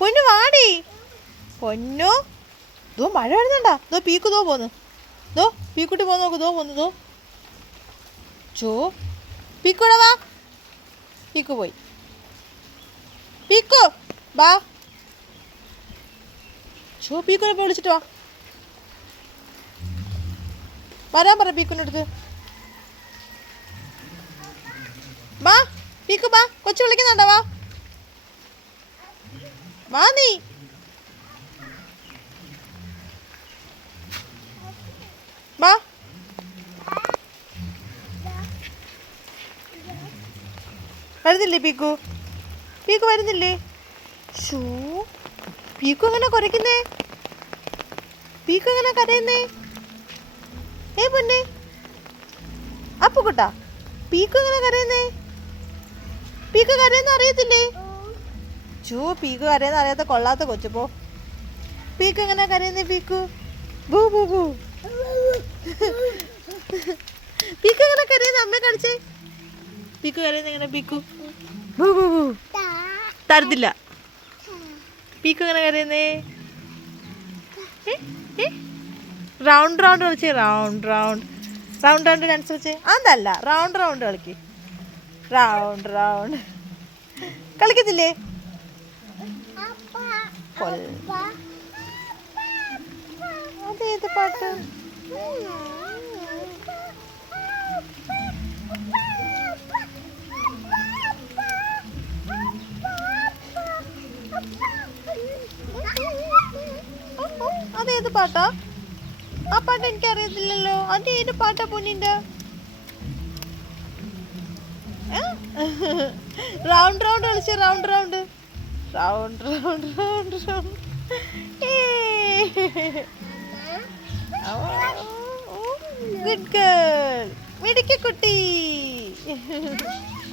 പൊന്നു വാടി പൊന്നു. ദോ മഴ വരുന്നുണ്ടാ. ദോ പീക്ക് ദോ പോന്ന്. ദോ പീക്കുട്ടി പോന്ന് നോക്ക്. ദോ പോന്ന്. ദോ ചോ പീക്കൂടെ വാ. പീക്കു പോയി. പീക്കു വാ. ചോ പീക്കുനെ പോയി വിളിച്ചിട്ട് വാ. വരാൻ പറ പീക്കുൻ്റെ അടുത്ത്. വാ പീക്കു വാ. കൊച്ചു വിളിക്കുന്നുണ്ടോ? വാ വാ നീ. വാ വരുന്നില്ലേ പീക്കു? പീക്കു വരുന്നില്ലേ? ഷൂ പീക്കു എങ്ങനെ കുരയ്ക്കുന്നേ? പീക്കു എങ്ങനെ കരയുന്നേ? പൊന്നെ അപ്പുക്കുട്ടാ പീക്കു എങ്ങനെ കരയുന്നേ? പീക്കു കരയുന്ന അറിയത്തില്ലേ? ചോ പീക്കു കരയുന്ന അറിയാത്ത കൊള്ളാത്ത കൊച്ചുപോ. പീക്കു എങ്ങനെ കരയുന്നേ? പീക്കു ബൂ ബൂ ബൂ. പീക്കു എങ്ങനെ കരയുന്ന? അമ്മ കാണിച്ചേ. പീക്കു കരയുന്ന എങ്ങനെ? പീക്കു ബൂ ബൂ ബൂ. തരത്തില്ല. പീക്കു എങ്ങനെ കരയുന്നേ? റൗണ്ട് റൗണ്ട് കളിച്ചേ. Round round round round dance കളിച്ചേ. അതല്ല റൗണ്ട് റൗണ്ട് കളിക്ക്. റൗണ്ട് റൗണ്ട് കളിക്കത്തില്ലേ? അതേത് പാട്ട്? അതേത് പാട്ടാ? ആ പാട്ട് എനിക്ക് അറിയത്തില്ലല്ലോ. അത് ഏത് പാട്ടാ പൊന്നിന്റെ? റൗണ്ട് റൗണ്ട് കളിച്ച്. Round round round round round round. Good girl. മിടുക്കി കുട്ടി.